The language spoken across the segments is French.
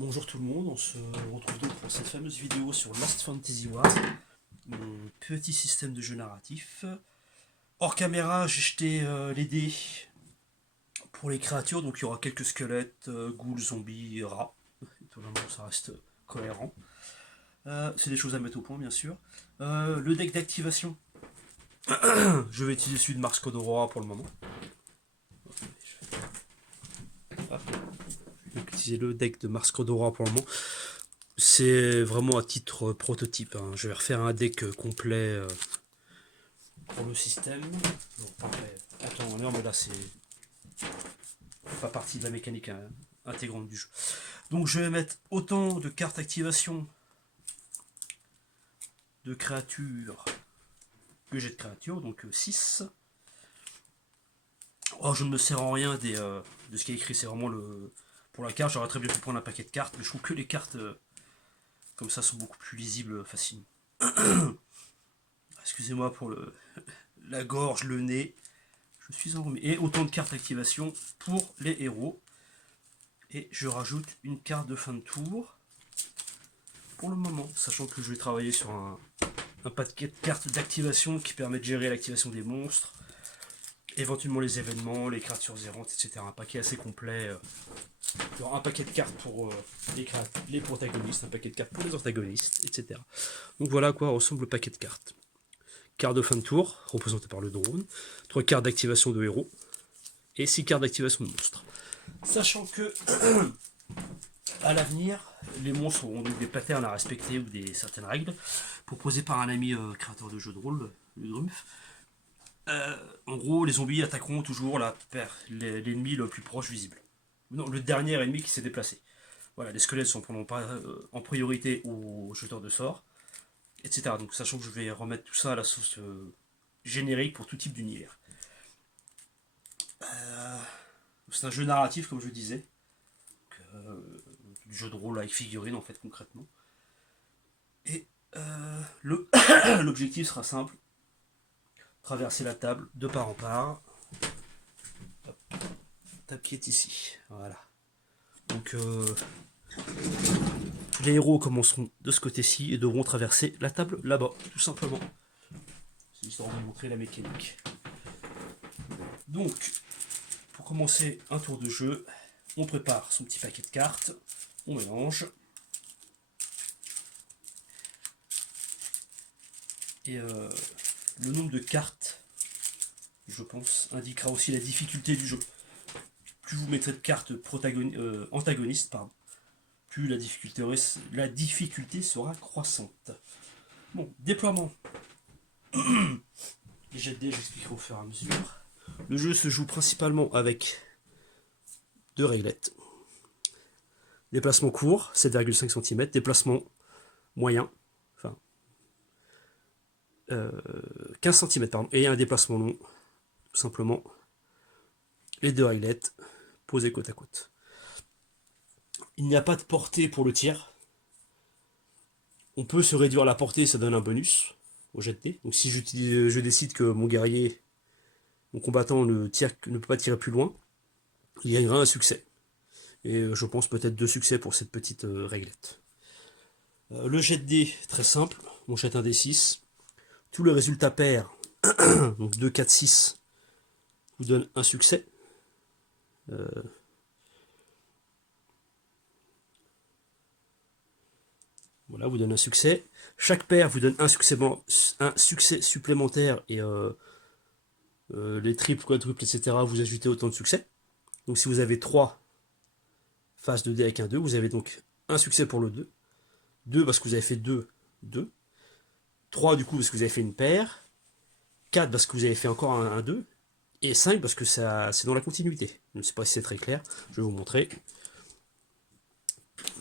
Bonjour tout le monde, on se retrouve donc pour cette fameuse vidéo sur Last Fantasy War, mon petit système de jeu narratif. Hors caméra, j'ai jeté les dés pour les créatures, donc il y aura quelques squelettes, ghouls, zombies, rats. Étonnamment, ça reste cohérent. C'est des choses à mettre au point, bien sûr. Le deck d'activation, je vais utiliser celui de Mars Kodorora pour le moment. Hop. Je vais utiliser le deck de Mars Kodorora pour le moment. C'est vraiment à titre prototype. Hein. Je vais refaire un deck complet pour le système. Bon, attends, non, mais là, c'est pas partie de la mécanique intégrante du jeu. Donc, je vais mettre autant de cartes activation de créatures que j'ai de créatures, donc 6. Oh, je ne me sers en rien de ce qui est écrit, c'est vraiment le. Pour la carte, j'aurais très bien pu prendre un paquet de cartes, mais je trouve que les cartes comme ça sont beaucoup plus lisibles facilement. Excusez-moi pour la gorge, le nez. Je suis enrhumé. Et autant de cartes d'activation pour les héros. Et je rajoute une carte de fin de tour pour le moment, sachant que je vais travailler sur un paquet de cartes d'activation qui permet de gérer l'activation des monstres, éventuellement les événements, les créatures errantes, etc. Un paquet assez complet. Il y aura un paquet de cartes pour les protagonistes, un paquet de cartes pour les antagonistes, etc. Donc voilà à quoi ressemble le paquet de cartes. Carte de fin de tour, représentée par le drone, 3 cartes d'activation de héros, et 6 cartes d'activation de monstres. Sachant que, à l'avenir, les monstres auront donc des patterns à respecter ou certaines règles, proposées par un ami créateur de jeux de rôle, le Grumpf. En gros, les zombies attaqueront toujours l'ennemi le plus proche visible. Non, le dernier ennemi qui s'est déplacé. Voilà, les squelettes sont prendront pas en priorité aux jeteurs de sorts, etc. Donc, sachant que je vais remettre tout ça à la sauce générique pour tout type d'univers. C'est un jeu narratif, comme je disais. Du jeu de rôle avec figurines, en fait, concrètement. Et l'objectif sera simple. Traverser la table de part en part. Hop. Table qui est ici. Voilà. Donc, les héros commenceront de ce côté-ci et devront traverser la table là-bas, tout simplement. C'est histoire de vous montrer la mécanique. Donc, pour commencer un tour de jeu, on prépare son petit paquet de cartes, on mélange. Et le nombre de cartes, je pense, indiquera aussi la difficulté du jeu. Plus vous mettrez de cartes antagonistes, plus la difficulté sera croissante. Bon, déploiement. Les jets de dés, j'expliquerai au fur et à mesure. Le jeu se joue principalement avec 2 réglettes. Déplacement court, 7,5 cm. Déplacement moyen, enfin 15 cm, pardon. Et un déplacement long, tout simplement. Les 2 réglettes posées côte à côte. Il n'y a pas de portée pour le tir. On peut se réduire la portée, ça donne un bonus au jet de dés. Donc si je décide que mon guerrier, mon combattant ne peut pas tirer plus loin, il gagnera un succès. Et je pense peut-être 2 succès pour cette petite réglette. Le jet de dés, très simple. On jette un D6. Tous les résultats pairs, donc 2, 4, 6, vous donnent un succès. Voilà, vous donne un succès. Chaque paire vous donne un succès supplémentaire et les triples, quadruples, etc. vous ajoutez autant de succès. Donc si vous avez 3 faces de dés avec un 2, vous avez donc un succès pour le 2. 2 parce que vous avez fait 2, 2. 3 du coup parce que vous avez fait une paire. 4 parce que vous avez fait encore un 2. Et 5 parce que c'est dans la continuité. Je ne sais pas si c'est très clair. Je vais vous montrer.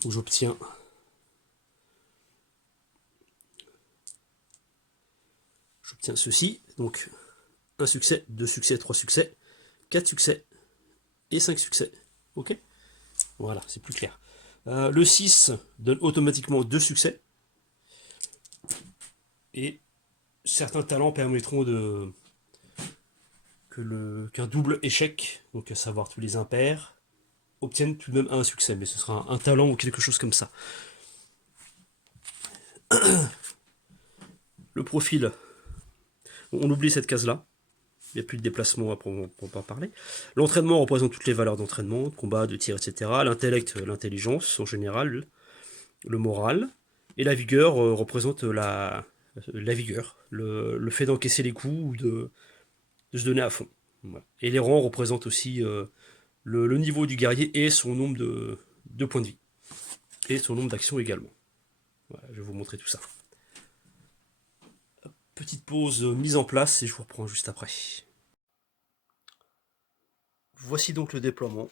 Donc j'obtiens ceci. Donc un succès, 2 succès, 3 succès, 4 succès et 5 succès. Ok? Voilà, c'est plus clair. Le 6 donne automatiquement 2 succès. Et certains talents permettront qu'un double échec, donc à savoir tous les impairs, obtienne tout de même un succès, mais ce sera un talent ou quelque chose comme ça. Le profil, on oublie cette case-là. Il n'y a plus de déplacement pour pas parler. L'entraînement représente toutes les valeurs d'entraînement, de combat, de tir, etc. L'intellect, l'intelligence en général, le moral. Et la vigueur représente la vigueur, le fait d'encaisser les coups ou de se donner à fond. Voilà. Et les rangs représentent aussi le niveau du guerrier et son nombre de points de vie. Et son nombre d'actions également. Voilà, je vais vous montrer tout ça. Petite pause mise en place et je vous reprends juste après. Voici donc le déploiement.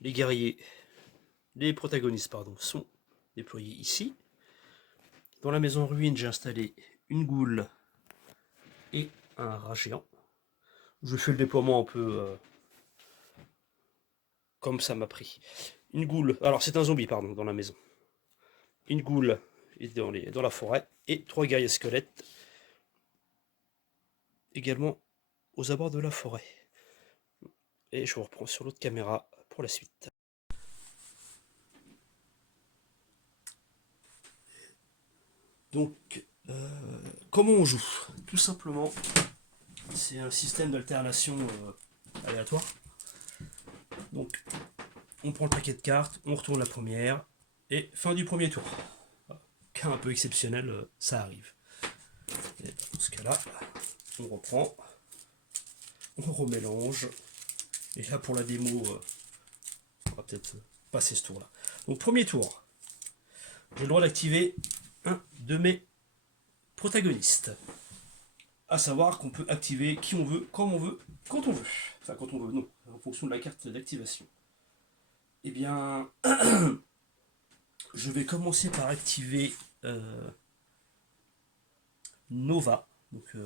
Les guerriers, les protagonistes pardon, sont déployés ici. Dans la maison en ruine, j'ai installé une goule et un rat géant. Je fais le déploiement un peu comme ça m'a pris. Une goule, alors c'est un zombie pardon, dans la maison. Une goule est dans la forêt et 3 guerriers squelettes également aux abords de la forêt. Et je vous reprends sur l'autre caméra pour la suite. Donc, comment on joue? Tout simplement, c'est un système d'alternation aléatoire. Donc, on prend le paquet de cartes, on retourne la première, et fin du premier tour. Cas un peu exceptionnel, ça arrive. Et dans ce cas-là, on reprend, on remélange, et là pour la démo, on va peut-être passer ce tour-là. Donc, premier tour, j'ai le droit d'activer un de mes protagonistes. À savoir qu'on peut activer qui on veut, comme on veut, quand on veut. Enfin, quand on veut, non, en fonction de la carte d'activation. Eh bien, je vais commencer par activer Nova, donc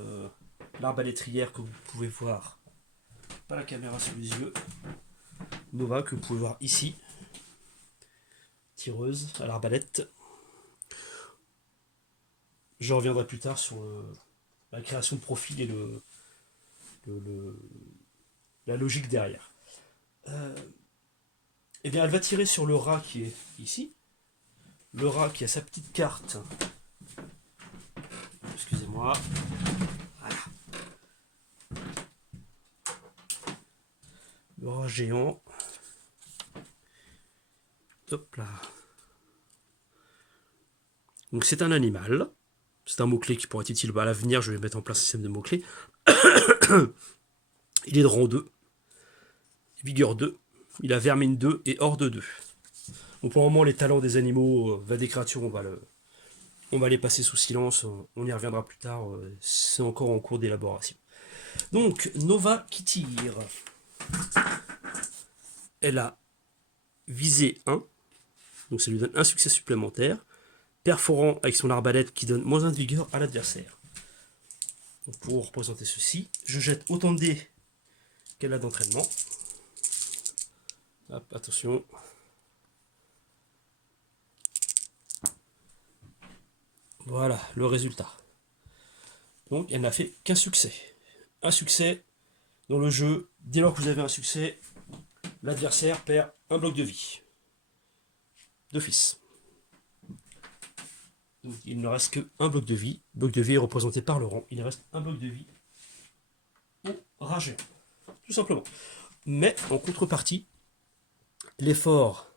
l'arbalétrière que vous pouvez voir, pas la caméra sous les yeux, Nova que vous pouvez voir ici, tireuse à l'arbalète. Je reviendrai plus tard sur la création de profil et la logique derrière. Eh bien, elle va tirer sur le rat qui est ici. Le rat qui a sa petite carte. Excusez-moi. Voilà. Le rat géant. Hop là. Donc c'est un animal. C'est un mot-clé qui pourrait être utile à l'avenir. Je vais mettre en place un système de mots-clés. Il est de rang 2. Vigueur 2. Il a vermine 2 et horde 2. Donc pour le moment, les talents des animaux, des créatures, on va les passer sous silence. On y reviendra plus tard. C'est encore en cours d'élaboration. Donc, Nova qui tire. Elle a visé 1. Donc ça lui donne un succès supplémentaire. Perforant avec son arbalète qui donne moins 1 de vigueur à l'adversaire. Pour représenter ceci, je jette autant de dés qu'elle a d'entraînement. Hop, attention. Voilà le résultat. Donc elle n'a fait qu'un succès. Un succès dans le jeu, dès lors que vous avez un succès, l'adversaire perd un bloc de vie. D'office. Donc il ne reste qu'un bloc de vie. Le bloc de vie est représenté par le rang. Il reste un bloc de vie au rat géant. Tout simplement. Mais en contrepartie, l'effort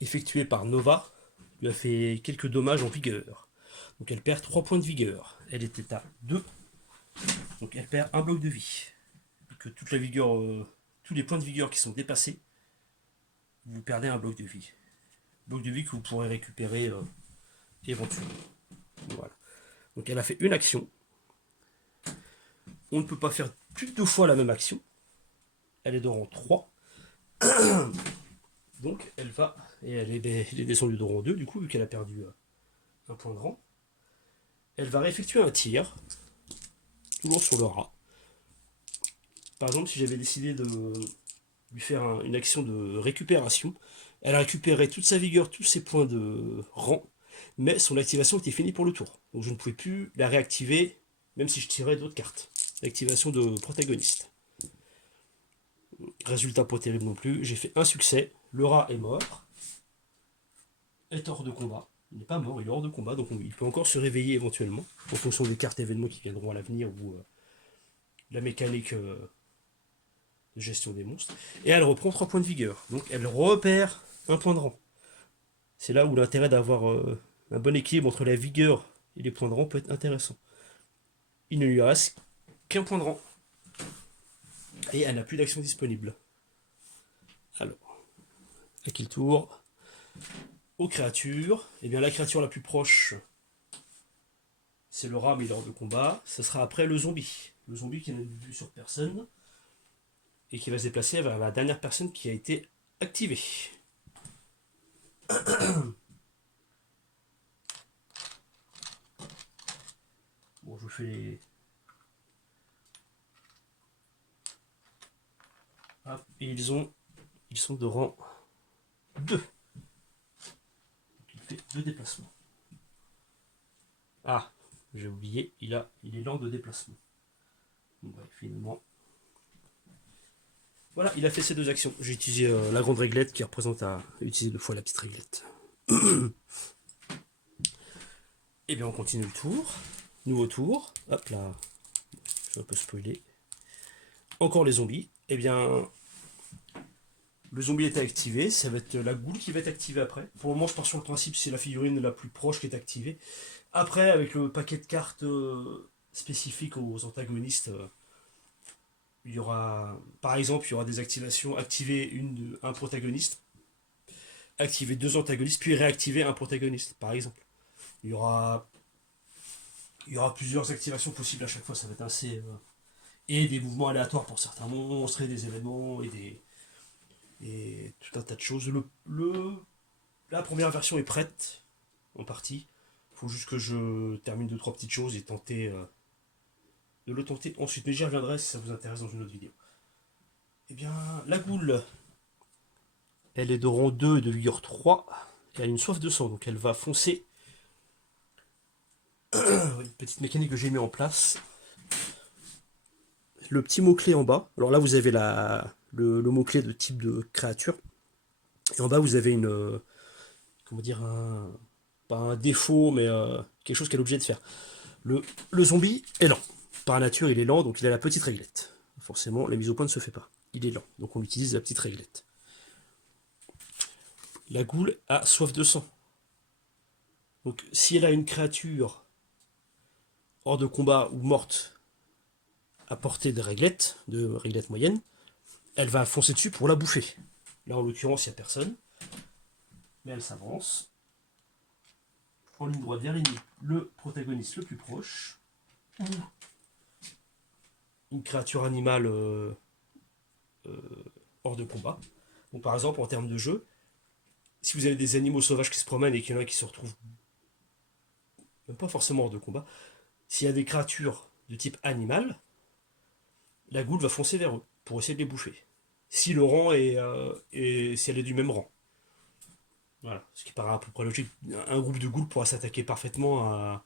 effectué par Nova lui a fait quelques dommages en vigueur. Donc elle perd 3 points de vigueur. Elle était à 2. Donc elle perd un bloc de vie. Que toute la vigueur, tous les points de vigueur qui sont dépassés, vous perdez un bloc de vie. Bloc de vie que vous pourrez récupérer éventuellement. Voilà. Donc elle a fait une action. On ne peut pas faire plus de 2 fois la même action. Elle est de rang 3. Donc elle va, et elle est descendue de rang 2 du coup, vu qu'elle a perdu un point de rang. Elle va réeffectuer un tir, toujours sur le rat. Par exemple, si j'avais décidé de lui faire une action de récupération, elle récupérait toute sa vigueur, tous ses points de rang, mais son activation était finie pour le tour. Donc je ne pouvais plus la réactiver, même si je tirais d'autres cartes. L'activation de protagoniste. Résultat pas terrible non plus. J'ai fait un succès. Le rat est mort. Est hors de combat. Il n'est pas mort, il est hors de combat, donc il peut encore se réveiller éventuellement, en fonction des cartes événements qui viendront à l'avenir ou la mécanique de gestion des monstres. Et elle reprend 3 points de vigueur. Donc elle repère un point de rang. C'est là où l'intérêt d'avoir un bon équilibre entre la vigueur et les points de rang peut être intéressant. Il ne lui reste qu'un point de rang. Et elle n'a plus d'action disponible. Alors, à qui le tour? Aux créatures. Et bien la créature la plus proche, c'est le rat, mais il est hors de combat. Ce sera après le zombie. Le zombie qui n'a vue sur personne. Et qui va se déplacer vers la dernière personne qui a été activée. Bon, je vous fais les... Hop, et ils sont de rang 2. Donc il fait 2 déplacements. Ah, j'ai oublié, il est lent de déplacement. Bon, ouais, finalement. Voilà, il a fait ses 2 actions. J'ai utilisé la grande réglette qui représente à utiliser 2 fois la petite réglette. Et bien on continue le tour. Nouveau tour. Hop là. Je vais un peu spoiler. Encore les zombies. Et bien le zombie est activé. Ça va être la goule qui va être activée après. Pour le moment je pars sur le principe c'est la figurine la plus proche qui est activée. Après avec le paquet de cartes spécifiques aux antagonistes, il y aura, par exemple, il y aura des activations, activer un protagoniste, activer 2 antagonistes, puis réactiver un protagoniste, par exemple. Il y aura, il y aura plusieurs activations possibles à chaque fois, ça va être assez... et des mouvements aléatoires pour certains monstres, et des événements, et tout un tas de choses. La première version est prête, en partie. Il faut juste que je termine 2-3 petites choses et tenter de le tenter ensuite. Mais j'y reviendrai si ça vous intéresse dans une autre vidéo. Eh bien, la goule, elle est de rang 2 et de vigueur 3. Elle a une soif de sang, donc elle va foncer. Une petite mécanique que j'ai mis en place. Le petit mot-clé en bas. Alors là, vous avez le mot-clé de type de créature. Et en bas, vous avez comment dire, pas un défaut, mais quelque chose qu'elle est obligée de faire. Le zombie est lent. Par nature, il est lent, donc il a la petite réglette. Forcément, la mise au point ne se fait pas. Il est lent, donc on utilise la petite réglette. La goule a soif de sang. Donc si elle a une créature hors de combat ou morte à portée de réglette moyenne, elle va foncer dessus pour la bouffer. Là en l'occurrence il n'y a personne, mais elle s'avance en ligne droite vers l'ennemi, le protagoniste le plus proche, ou une créature animale hors de combat. Donc par exemple en termes de jeu, si vous avez des animaux sauvages qui se promènent et qu'il y en a qui se retrouvent même pas forcément hors de combat, s'il y a des créatures de type animal, la goule va foncer vers eux pour essayer de les bouffer. Si le rang si elle est du même rang. Voilà, ce qui paraît à peu près logique. Un groupe de goules pourra s'attaquer parfaitement à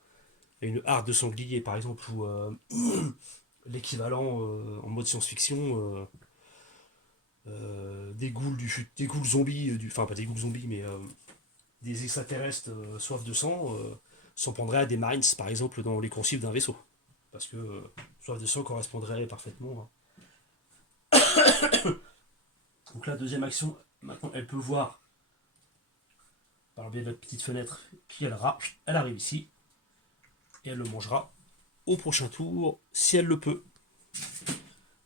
une harde de sangliers, par exemple, ou l'équivalent en mode science-fiction des ghouls zombies, enfin pas des ghouls zombies, mais des extraterrestres soif de sang s'en prendraient à des marines, par exemple, dans les coursives d'un vaisseau. Parce que soif de sang correspondrait parfaitement. Donc la deuxième action, maintenant elle peut voir par le biais de la petite fenêtre qui est le rat. Elle arrive ici et elle le mangera au prochain tour si elle le peut.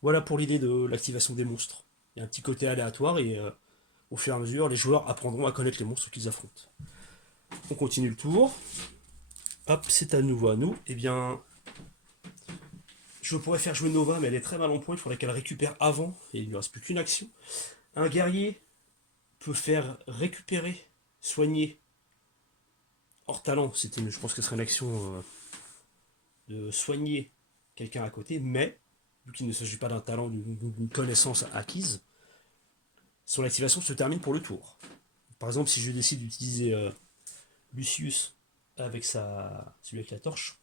Voilà pour l'idée de l'activation des monstres. Il y a un petit côté aléatoire et au fur et à mesure, les joueurs apprendront à connaître les monstres qu'ils affrontent. On continue le tour. Hop, c'est à nouveau à nous. Eh bien, je pourrais faire jouer Nova, mais elle est très mal en point. Il faudrait qu'elle récupère avant et il ne lui reste plus qu'une action. Un guerrier peut faire récupérer, soigner hors talent. Je pense que ce serait une action de soigner quelqu'un à côté, mais vu qu'il ne s'agit pas d'un talent, d'une connaissance acquise, son activation se termine pour le tour. Par exemple, si je décide d'utiliser Lucius avec celui avec la torche,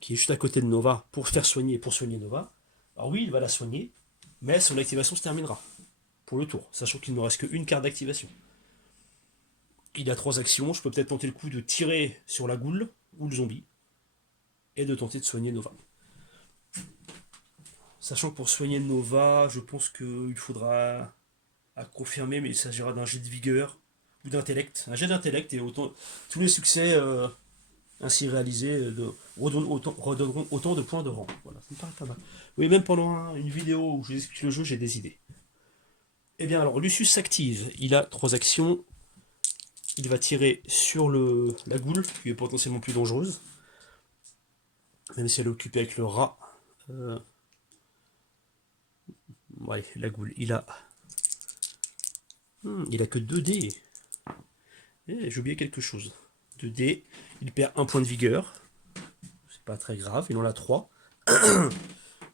qui est juste à côté de Nova, pour faire soigner, pour soigner Nova, alors oui, il va la soigner, Mais son activation se terminera pour le tour, sachant qu'il ne me reste qu'une carte d'activation. Il a 3 actions, je peux peut-être tenter le coup de tirer sur la goule ou le zombie, et de tenter de soigner Nova. Sachant que pour soigner Nova, je pense qu'il faudra à confirmer, mais il s'agira d'un jet de vigueur ou d'intellect. Un jet d'intellect et autant, tous les succès ainsi réalisés redonneront autant de points de rang. Voilà, ça me paraît pas mal. Oui, même pendant une vidéo où je vous explique le jeu, j'ai des idées. Eh bien alors, Lucius s'active. Il a 3 actions. Il va tirer sur la goule, qui est potentiellement plus dangereuse. Même si elle est occupée avec le rat. Ouais, la goule. Il a que 2 dés. J'ai oublié quelque chose. 2 dés. Il perd 1 point de vigueur. C'est pas très grave, il en a 3.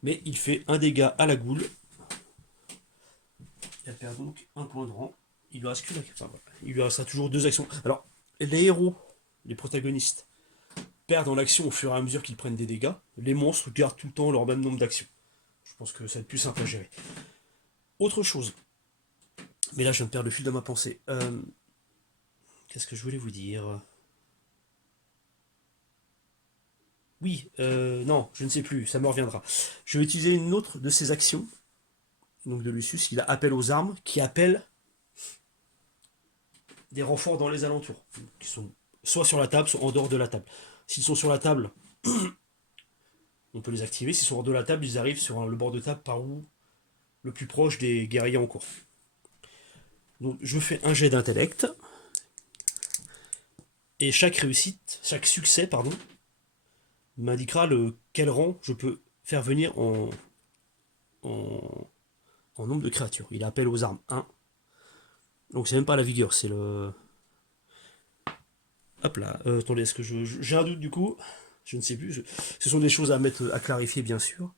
Mais il fait un dégât à la goule. Il perd donc 1 point de rang. Il lui reste que il lui restera toujours 2 actions. Alors, les héros, les protagonistes, perdent en action au fur et à mesure qu'ils prennent des dégâts. Les monstres gardent tout le temps leur même nombre d'actions. Je pense que ça va être plus simple à gérer. Autre chose. Mais là, je viens de perdre le fil de ma pensée. Qu'est-ce que je voulais vous dire? Oui, non, je ne sais plus, ça me reviendra. Je vais utiliser une autre de ses actions, donc de Lucius. Il a appel aux armes, qui appelle des renforts dans les alentours, qui sont soit sur la table, soit en dehors de la table. S'ils sont sur la table, on peut les activer. S'ils sont hors de la table, ils arrivent sur le bord de table par où le plus proche des guerriers en cours. Donc je fais un jet d'intellect, et chaque succès, pardon, m'indiquera quel rang je peux faire venir en nombre de créatures. Il appelle aux armes 1. Donc c'est même pas la vigueur, c'est le... Hop là, attendez, est-ce que j'ai un doute du coup? Je ne sais plus. Ce sont des choses à clarifier bien sûr.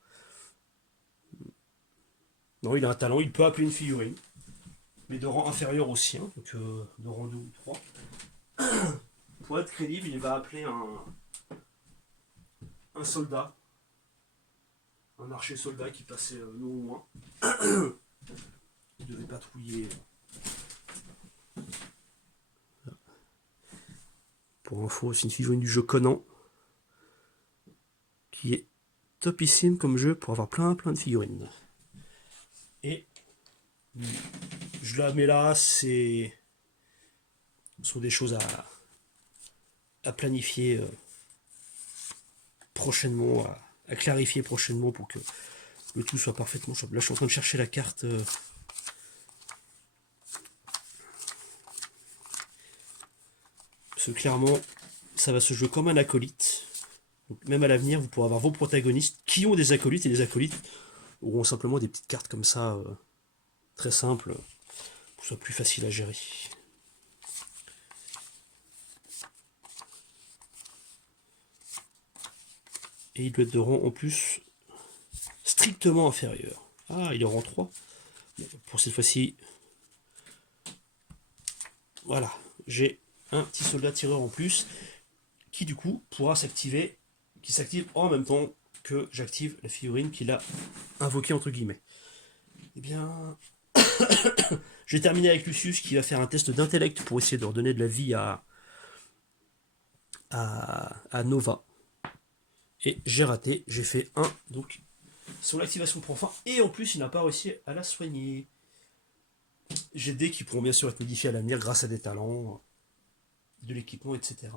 Non, il a un talent, il peut appeler une figurine. Mais de rang inférieur au sien, donc de rang 2 ou 3. Pour être crédible, il va appeler un soldat. Un archer soldat qui passait non loin. Il devait patrouiller. Pour info, c'est une figurine du jeu Conan. Qui est topissime comme jeu pour avoir plein de figurines. Et je la mets là, ce sont des choses à planifier prochainement, à clarifier prochainement pour que le tout soit parfaitement chope. Là, je suis en train de chercher la carte. Parce que clairement, ça va se jouer comme un acolyte. Donc, même à l'avenir, vous pourrez avoir vos protagonistes qui ont des acolytes, et les acolytes auront simplement des petites cartes comme ça, très simples, pour que ce soit plus facile à gérer. Et il doit être de rang en plus strictement inférieur. Ah, il est rang 3. Pour cette fois-ci, voilà, j'ai un petit soldat tireur en plus qui du coup pourra s'activer, qui s'active en même temps que j'active la figurine qu'il a invoquée entre guillemets. Eh bien, j'ai terminé avec Lucius qui va faire un test d'intellect pour essayer de redonner de la vie à Nova. Et j'ai raté, j'ai fait 1, donc son activation prend fin, et en plus il n'a pas réussi à la soigner. J'ai des qui pourront bien sûr être modifiés à l'avenir grâce à des talents, de l'équipement, etc.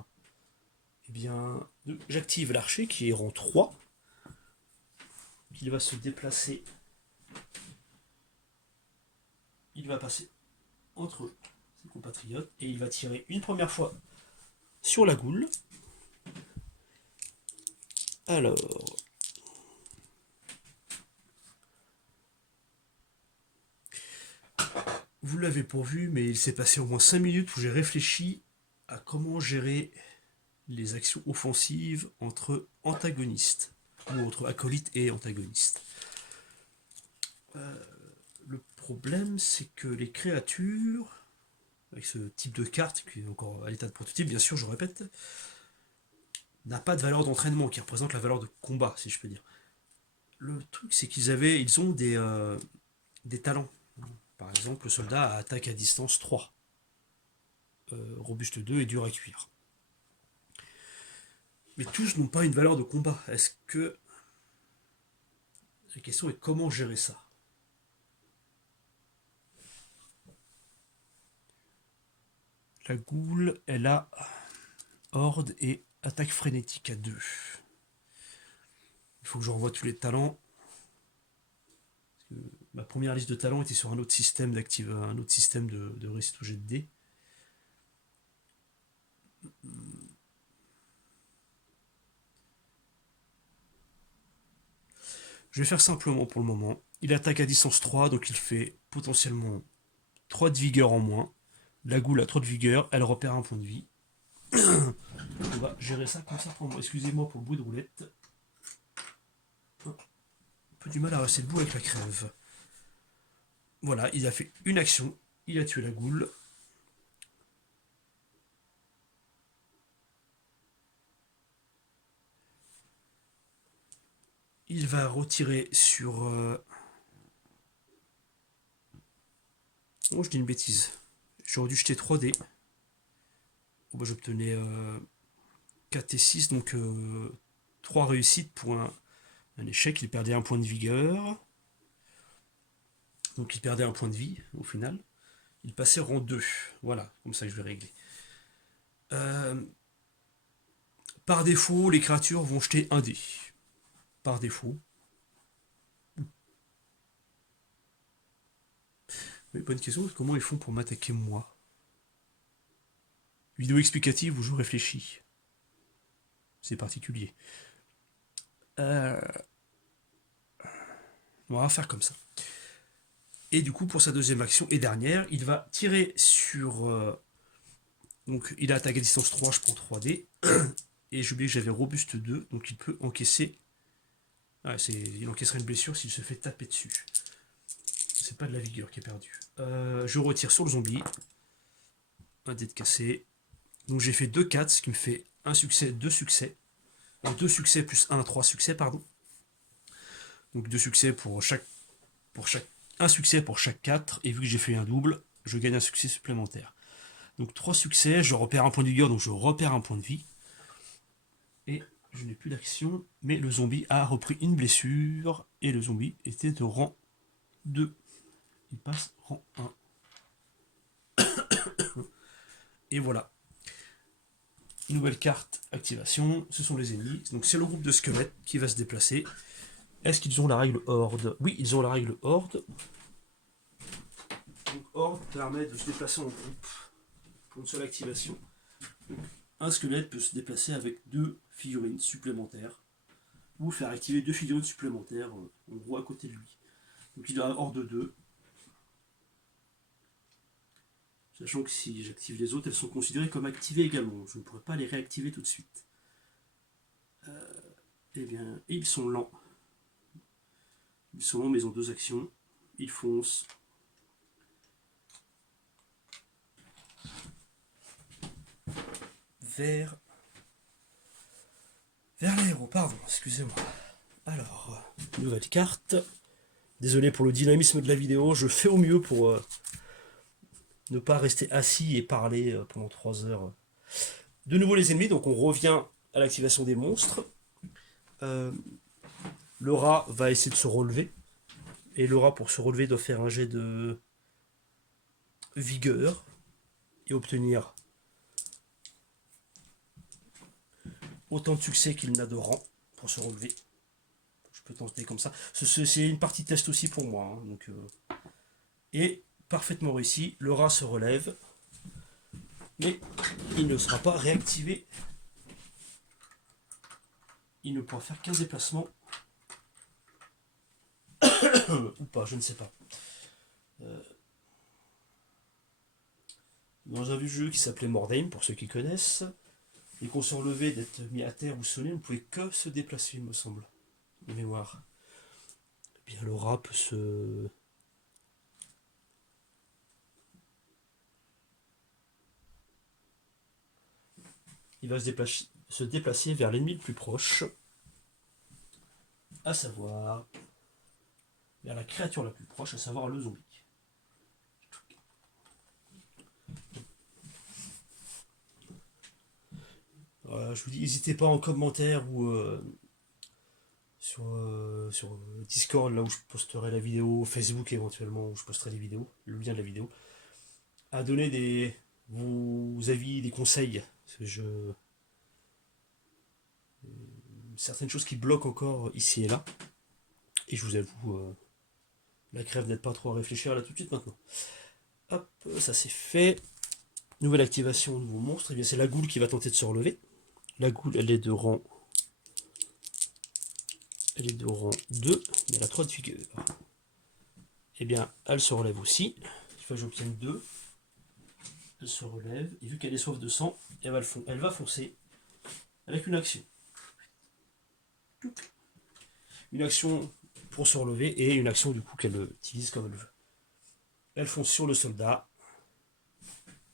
Eh bien, j'active l'archer qui est rang 3. Il va se déplacer. Il va passer entre ses compatriotes et il va tirer une première fois sur la goule. Alors, vous l'avez pas vu, mais il s'est passé au moins 5 minutes où j'ai réfléchi à comment gérer les actions offensives entre antagonistes, ou entre acolytes et antagonistes. Le problème, c'est que les créatures, avec ce type de carte, qui est encore à l'état de prototype, bien sûr, je répète, n'a pas de valeur d'entraînement, qui représente la valeur de combat, si je peux dire. Le truc, c'est ils ont des talents. Par exemple, le soldat a attaque à distance 3, robuste 2 et dur à cuire. Mais tous n'ont pas une valeur de combat. Est-ce que... La question est comment gérer ça? La goule, elle a horde et attaque frénétique à 2. Il faut que je revoie tous les talents. Ma première liste de talents était sur un autre système de réussite au jet de dés. Je vais faire simplement pour le moment. Il attaque à distance 3, donc il fait potentiellement 3 de vigueur en moins. La goule a 3 de vigueur, elle repère un point de vie. On va gérer ça comme ça pour moi. Excusez-moi pour le bruit de roulette. Un peu du mal à rester debout avec la crève. Voilà, il a fait une action. Il a tué la goule. Il va retirer sur... Oh, je dis une bêtise. J'aurais dû jeter 3 dés. Oh, bah, j'obtenais 4 et 6, donc 3 réussites pour un échec. Il perdait un point de vigueur. Donc il perdait un point de vie au final. Il passait rang 2. Voilà, comme ça que je vais régler. Par défaut, les créatures vont jeter un dé. Par défaut. Mais bonne question, comment ils font pour m'attaquer moi? Vidéo explicative où je réfléchis. C'est particulier. On va faire comme ça. Et du coup, pour sa deuxième action et dernière, il va tirer sur... donc il a attaqué à distance 3, je prends 3 dés. Et j'ai oublié que j'avais robuste 2, donc il peut encaisser... Ah, il encaisserait une blessure s'il se fait taper dessus. C'est pas de la vigueur qui est perdue. Je retire sur le zombie. Un dé de cassé. Donc j'ai fait 2-4, ce qui me fait un succès, 2 succès. 2 succès plus 1, 3 succès, pardon. Donc 2 succès pour chaque... Un succès pour chaque 4, et vu que j'ai fait un double, je gagne un succès supplémentaire. Donc 3 succès, je repère un point de vigueur, donc je repère un point de vie. Et je n'ai plus d'action, mais le zombie a repris une blessure, et le zombie était de rang 2. Il passe rang 1. Et voilà. Nouvelle carte, activation, ce sont les ennemis. Donc c'est le groupe de squelettes qui va se déplacer. Est-ce qu'ils ont la règle horde? Oui, ils ont la règle horde. Donc horde permet de se déplacer en groupe pour une seule activation. Donc, un squelette peut se déplacer avec 2 figurines supplémentaires ou faire activer 2 figurines supplémentaires en gros à côté de lui. Donc il a horde 2. Sachant que si j'active les autres, elles sont considérées comme activées également. Je ne pourrais pas les réactiver tout de suite. Eh bien, ils sont lents. Ils sont lents, mais ils ont 2 actions. Ils foncent. Vers l'aéro, pardon, excusez-moi. Alors, nouvelle carte. Désolé pour le dynamisme de la vidéo, je fais au mieux pour ne pas rester assis et parler pendant 3 heures. De nouveau les ennemis, donc on revient à l'activation des monstres. Le rat va essayer de se relever. Et le rat, pour se relever, doit faire un jet de vigueur et obtenir autant de succès qu'il n'a de rang pour se relever. Je peux tenter comme ça. C'est une partie test aussi pour moi. Hein, donc, et parfaitement réussi. Le rat se relève. Mais il ne sera pas réactivé. Il ne pourra faire qu'un déplacement. Ou pas, je ne sais pas. Dans un vieux jeu qui s'appelait Mordheim, pour ceux qui connaissent, et qu'on se relevait d'être mis à terre ou sonné, on ne pouvait que se déplacer, il me semble. De mémoire. Eh bien, le rat peut se... Il va se déplacer vers l'ennemi le plus proche. À savoir... vers la créature la plus proche, à savoir le zombie. Je vous dis, n'hésitez pas en commentaire ou sur Discord, là où je posterai la vidéo, Facebook éventuellement, où je posterai les vidéos, le lien de la vidéo, à donner vos avis, des conseils. Parce que certaines choses qui bloquent encore ici et là. Et je vous avoue, la crève n'aide pas trop à réfléchir là tout de suite maintenant. Hop, ça c'est fait. Nouvelle activation, nouveau monstre. Et bien c'est la goule qui va tenter de se relever. La goule, elle est de rang. Elle est de rang 2, mais elle a 3 de vigueur. Et bien, elle se relève aussi. Il faut que j'obtienne 2. Elle se relève. Et vu qu'elle est soif de sang, elle va foncer avec une action. Une action pour se relever et une action du coup qu'elle utilise comme elle veut. Elle fonce sur le soldat.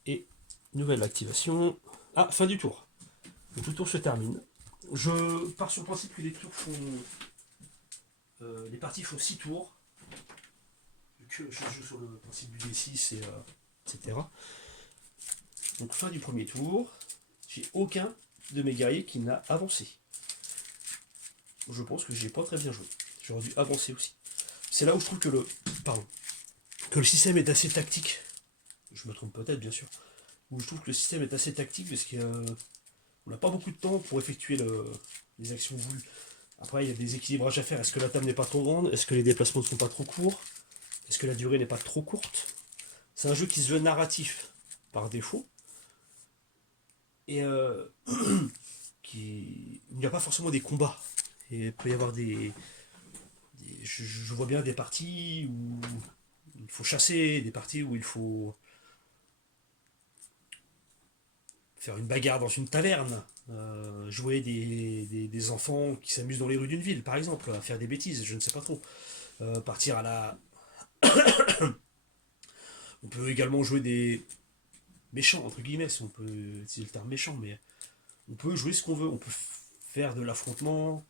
Et nouvelle activation. Ah, fin du tour. Donc le tour se termine. Je pars sur le principe que les tours font. Les parties font 6 tours. Que je joue sur le principe du D6 et etc. Donc fin du premier tour. J'ai aucun de mes guerriers qui n'a avancé. Je pense que j'ai pas très bien joué. J'aurais dû avancer aussi. C'est là où je trouve que le système est assez tactique. Je me trompe peut-être bien sûr. Où je trouve que le système est assez tactique parce qu'on n'a pas beaucoup de temps pour effectuer les actions voulues. Après, il y a des équilibrages à faire. Est-ce que la table n'est pas trop grande? Est-ce que les déplacements ne sont pas trop courts? Est-ce que la durée n'est pas trop courte? C'est un jeu qui se veut narratif par défaut. Et il n'y a pas forcément des combats. Et il peut y avoir je vois bien des parties où il faut chasser, des parties où il faut faire une bagarre dans une taverne, jouer des enfants qui s'amusent dans les rues d'une ville, par exemple, à faire des bêtises, je ne sais pas trop. Partir à la... On peut également jouer des méchants, entre guillemets, si on peut utiliser le terme méchant, mais on peut jouer ce qu'on veut. On peut faire de l'affrontement,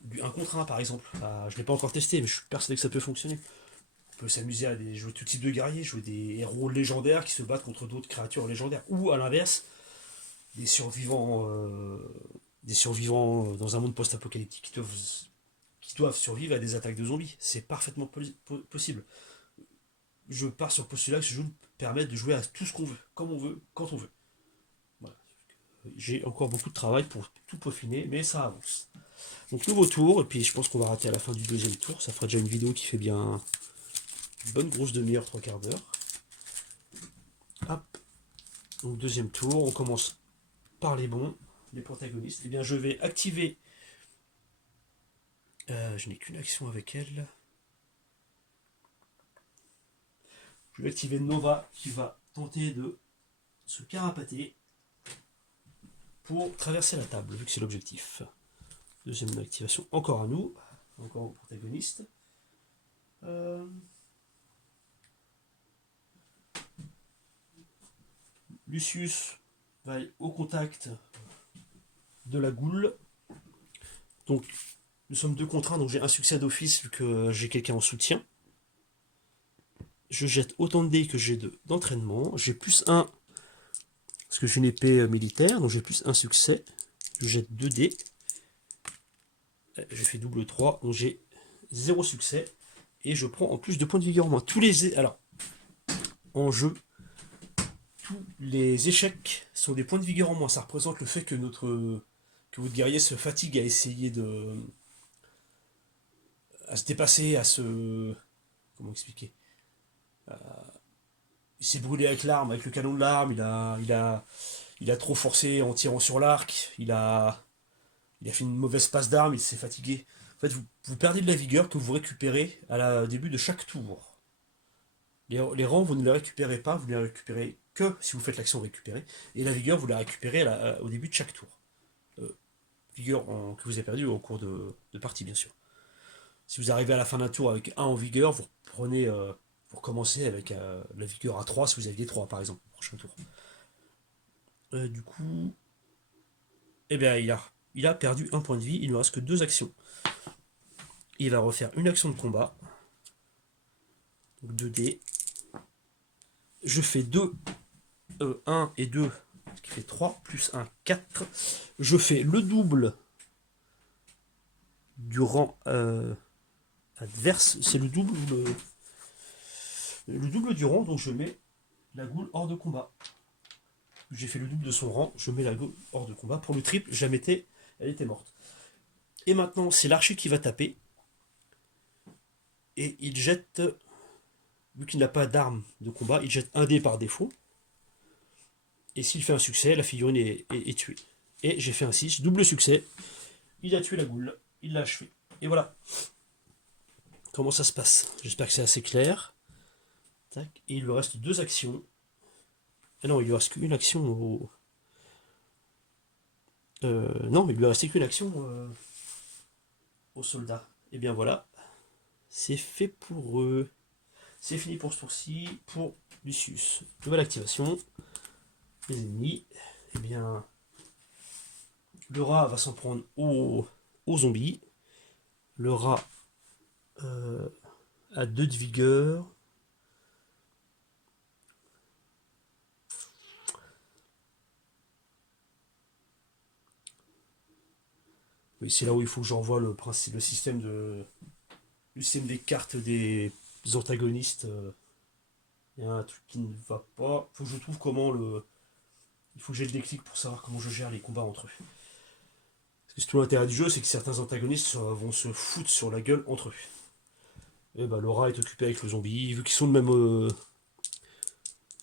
du 1 contre 1 par exemple. Je ne l'ai pas encore testé, mais je suis persuadé que ça peut fonctionner. On peut s'amuser à jouer tout type de guerriers, jouer des héros légendaires qui se battent contre d'autres créatures légendaires. Ou à l'inverse, des survivants dans un monde post-apocalyptique qui doivent survivre à des attaques de zombies. C'est parfaitement possible. Je pars sur le postulat que ce jeu nous permet de jouer à tout ce qu'on veut, comme on veut, quand on veut. Voilà. J'ai encore beaucoup de travail pour tout peaufiner, mais ça avance. Donc nouveau tour, et puis je pense qu'on va rater à la fin du deuxième tour. Ça fera déjà une vidéo qui fait bien une bonne grosse demi-heure, 3/4 d'heure. Hop. Donc deuxième tour, on commence par les bons, les protagonistes. Et bien je vais activer. Je n'ai qu'une action avec elle. Je vais activer Nova qui va tenter de se carapater pour traverser la table, vu que c'est l'objectif. Deuxième activation, encore à nous, encore au protagoniste. Lucius va aller au contact de la goule. Donc nous sommes 2 contre 1, donc j'ai un succès d'office vu que j'ai quelqu'un en soutien. Je jette autant de dés que j'ai d'entraînement. J'ai plus 1 parce que j'ai une épée militaire, donc j'ai plus 1 succès. Je jette 2 dés. J'ai fait double 3, donc j'ai 0 succès. Et je prends en plus 2 points de vigueur en moins. Alors, en jeu, tous les échecs sont des points de vigueur en moins. Ça représente le fait que votre guerrier se fatigue à essayer à se dépasser, comment expliquer, il s'est brûlé avec l'arme, avec le canon de l'arme, il a trop forcé en tirant sur l'arc, il a fait une mauvaise passe d'arme, il s'est fatigué. En fait, vous perdez de la vigueur que vous récupérez au début de chaque tour. Les rangs, vous ne les récupérez pas, vous ne les récupérez que si vous faites l'action récupérer. Et la vigueur, vous la récupérez au début de chaque tour. Vigueur que vous avez perdu au cours de partie, bien sûr. Si vous arrivez à la fin d'un tour avec 1 en vigueur, vous recommencez avec la vigueur à 3 si vous aviez 3 par exemple, au prochain tour. Du coup, eh bien, il a perdu 1 point de vie, il ne reste que 2 actions. Il va refaire une action de combat. Donc 2 dés. Je fais 2, 1 et 2, ce qui fait 3, plus 1, 4. Je fais le double du rang adverse. C'est le double le double du rang, donc je mets la goule hors de combat. J'ai fait le double de son rang, je mets la goule hors de combat. Pour le triple, elle était morte. Et maintenant, c'est l'archer qui va taper. Et il jette, vu qu'il n'a pas d'arme de combat, il jette un dé par défaut. Et s'il fait un succès, la figurine est tuée. Et j'ai fait un 6, double succès. Il a tué la goule, il l'a achevé. Et voilà. Comment ça se passe? J'espère que c'est assez clair. Tac. Et il lui reste 2 actions. Ah non, il lui reste qu'une action non, il lui reste qu'une action aux soldats. Et bien voilà. C'est fait pour eux. C'est fini pour ce tour-ci. Pour Lucius. Nouvelle activation. Les ennemis. Eh bien, le rat va s'en prendre aux zombies. Le rat a 2 de vigueur. Oui, c'est là où il faut que j'envoie le système des cartes des antagonistes. Il y a un truc qui ne va pas. Il faut que je trouve comment le. Il faut que j'ai le déclic pour savoir comment je gère les combats entre eux. Parce que tout l'intérêt du jeu, c'est que certains antagonistes vont se foutre sur la gueule entre eux. Et bah, Laura est occupée avec le zombie, vu qu'ils sont de même.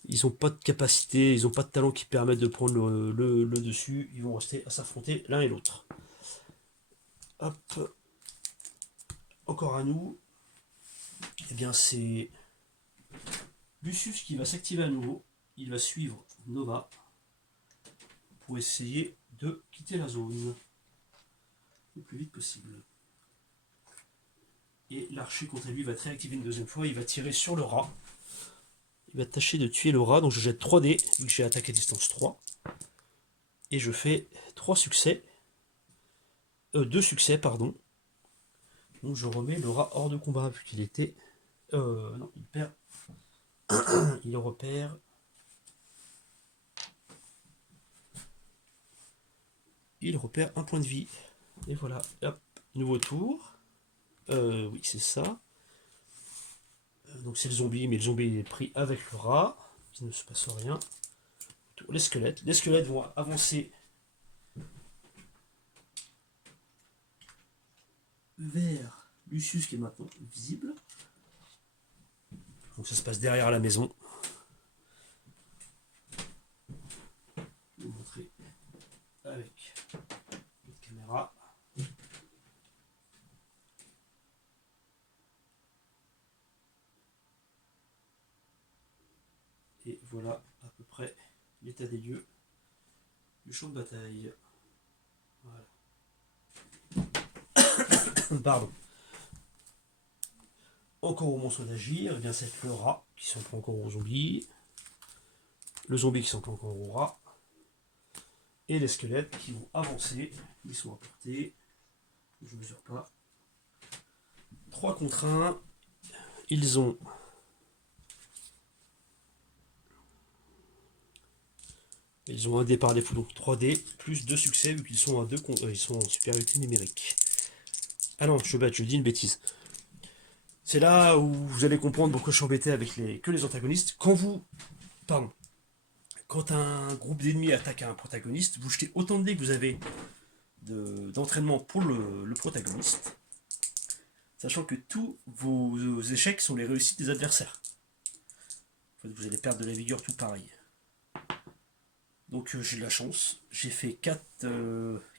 Ils n'ont pas de capacité, ils n'ont pas de talent qui permettent de prendre le dessus. Ils vont rester à s'affronter l'un et l'autre. Hop. Encore à nous. Eh bien, c'est Lucius qui va s'activer à nouveau. Il va suivre Nova pour essayer de quitter la zone le plus vite possible. Et l'archer, quant à lui, va être réactivé une deuxième fois. Il va tirer sur le rat. Il va tâcher de tuer le rat. Donc je jette 3 dés, vu que j'ai attaqué à distance 3. Et je fais 3 succès. 2 succès, pardon. Donc je remets le rat hors de combat, vu qu'il était... non, il perd... il repère... Il repère un point de vie. Et voilà, hop, nouveau tour. Oui, c'est ça. Donc c'est le zombie, mais le zombie est pris avec le rat. Il ne se passe rien. Les squelettes. Les squelettes vont avancer vers Lucius qui est maintenant visible. Donc ça se passe derrière la maison. Je vais vous montrer avec notre caméra. Et voilà à peu près l'état des lieux du champ de bataille. Voilà. Pardon. Encore au monstre d'agir, et bien c'est le rat qui s'en prend encore aux zombies. Le zombie qui s'en prend encore au rat. Et les squelettes qui vont avancer. Ils sont à portée. Je ne mesure pas. 3 contre 1. Ils ont un dé par défaut, donc 3 dés, plus 2 succès, vu qu'ils sont à 2 ils sont en supériorité numérique. Ah non, je dis une bêtise. C'est là où vous allez comprendre pourquoi je suis embêté avec que les antagonistes. Quand un groupe d'ennemis attaque un protagoniste, vous jetez autant de dés que vous avez d'entraînement pour le protagoniste, sachant que tous vos échecs sont les réussites des adversaires. En fait, vous allez perdre de la vigueur tout pareil. Donc j'ai de la chance, j'ai fait 4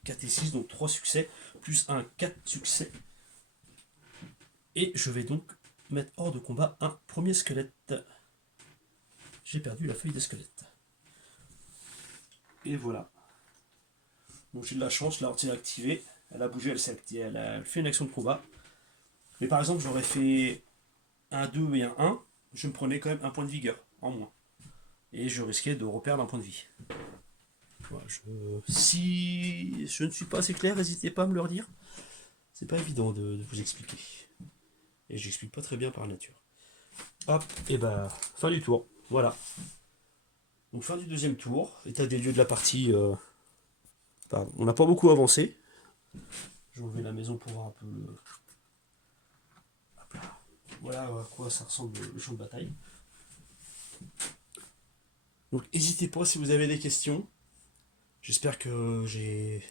et 6, donc 3 succès, plus 1, 4 succès. Et je vais donc mettre hors de combat un premier squelette. J'ai perdu la feuille des squelettes. Et voilà. Donc j'ai de la chance, la hantise est activée, elle a bougé, elle a fait une action de combat. Mais par exemple, j'aurais fait un 2 et un 1, je me prenais quand même un point de vigueur en moins. Et je risquais de reperdre un point de vie. Voilà, si je ne suis pas assez clair, n'hésitez pas à me le redire. C'est pas évident de vous expliquer. Et j'explique pas très bien par nature. Hop, et bah, fin du tour. Voilà. Donc fin du deuxième tour, état des lieux de la partie. Pardon, on n'a pas beaucoup avancé. Je vais enlever la maison pour voir un peu. Hop là. Voilà à quoi ça ressemble le champ de bataille. Donc n'hésitez pas si vous avez des questions. J'espère que j'ai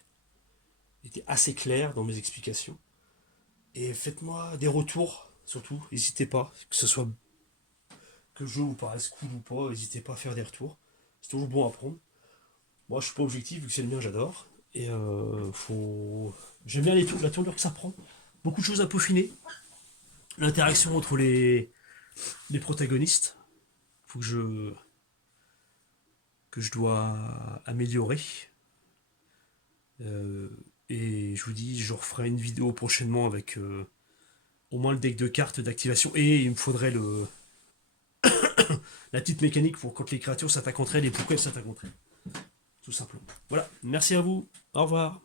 été assez clair dans mes explications. Et faites-moi des retours, surtout. N'hésitez pas, que ce soit que le jeu vous paraisse cool ou pas, n'hésitez pas à faire des retours. C'est toujours bon à prendre. Moi, je suis pas objectif, vu que c'est le mien, j'adore. Et faut. J'aime bien la tournure que ça prend. Beaucoup de choses à peaufiner. L'interaction entre les protagonistes. Faut que je dois améliorer. Euh, et je vous dis, je referai une vidéo prochainement avec au moins le deck de cartes d'activation. Et il me faudrait la petite mécanique pour quand les créatures s'attaquent entre elles et pourquoi elles s'attaquent entre elles. Tout simplement. Voilà, merci à vous. Au revoir.